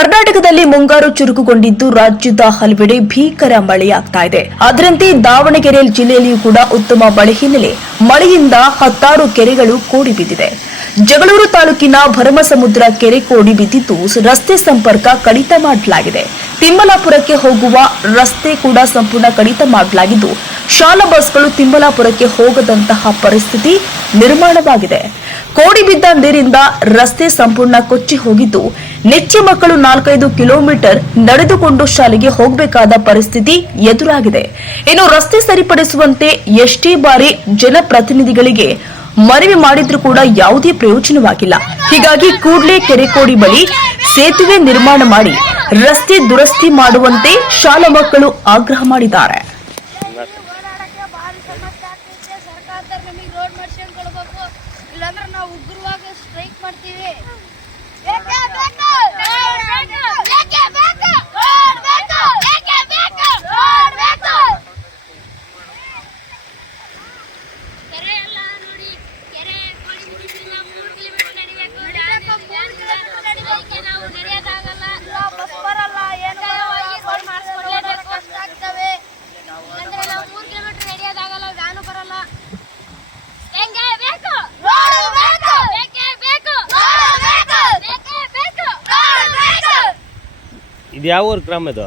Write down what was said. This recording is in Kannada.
ಕರ್ನಾಟಕದಲ್ಲಿ ಮುಂಗಾರು ಚುರುಕುಗೊಂಡಿದ್ದು ರಾಜ್ಯದ ಹಲವೆಡೆ ಭೀಕರ ಮಳೆಯಾಗ್ತಾ ಇದೆ. ಅದರಂತೆ ದಾವಣಗೆರೆ ಜಿಲ್ಲೆಯಲ್ಲಿಯೂ ಕೂಡ ಉತ್ತಮ ಮಳೆ ಹಿನ್ನೆಲೆ ಮಳೆಯಿಂದ 10 ಕೆರೆಗಳು ಕೋಡಿ ಬಿದ್ದಿದೆ. ಜಗಳೂರು ತಾಲೂಕಿನ ಭರಮಸಮುದ್ರ ಕೆರೆ ಕೋಡಿ ಬಿದ್ದಿದ್ದು ರಸ್ತೆ ಸಂಪರ್ಕ ಕಡಿತ ಮಾಡಲಾಗಿದೆ. ತಿಮ್ಮಲಾಪುರಕ್ಕೆ ಹೋಗುವ ರಸ್ತೆ ಕೂಡ ಸಂಪೂರ್ಣ ಕಡಿತ ಮಾಡಲಾಗಿದ್ದು ಶಾಲಾ ಬಸ್ಗಳು ತಿಮ್ಮಲಾಪುರಕ್ಕೆ ಹೋಗದಂತಹ ಪರಿಸ್ಥಿತಿ ನಿರ್ಮಾಣವಾಗಿದೆ. ಕೋಡಿ ಬಿದ್ದ ನೀರಿಂದ ರಸ್ತೆ ಸಂಪೂರ್ಣ ಕೊಚ್ಚಿ ಹೋಗಿದ್ದು ನಿತ್ಯ ಮಕ್ಕಳು 4-5 ಕಿಲೋಮೀಟರ್ ನಡೆದುಕೊಂಡು ಶಾಲೆಗೆ ಹೋಗಬೇಕಾದ ಪರಿಸ್ಥಿತಿ ಎದುರಾಗಿದೆ. ಇನ್ನು ರಸ್ತೆ ಸರಿಪಡಿಸುವಂತೆ ಎಷ್ಟೇ ಬಾರಿ ಜನಪ್ರತಿನಿಧಿಗಳಿಗೆ ಮನವಿ ಮಾಡಿದ್ರೂ ಕೂಡ ಯಾವುದೇ ಪ್ರಯೋಜನವಾಗಿಲ್ಲ. ಹೀಗಾಗಿ ಕೂಡಲೇ ಕೆರೆಕೋಡಿ ಬಳಿ ಸೇತುವೆ ನಿರ್ಮಾಣ ಮಾಡಿ ರಸ್ತೆ ದುರಸ್ತಿ ಮಾಡುವಂತೆ ಶಾಲಾ ಮಕ್ಕಳು ಆಗ್ರಹ ಮಾಡಿದ್ದಾರೆ. ಇದು ಯಾವ ಊರು ಗ್ರಾಮ ಇದು?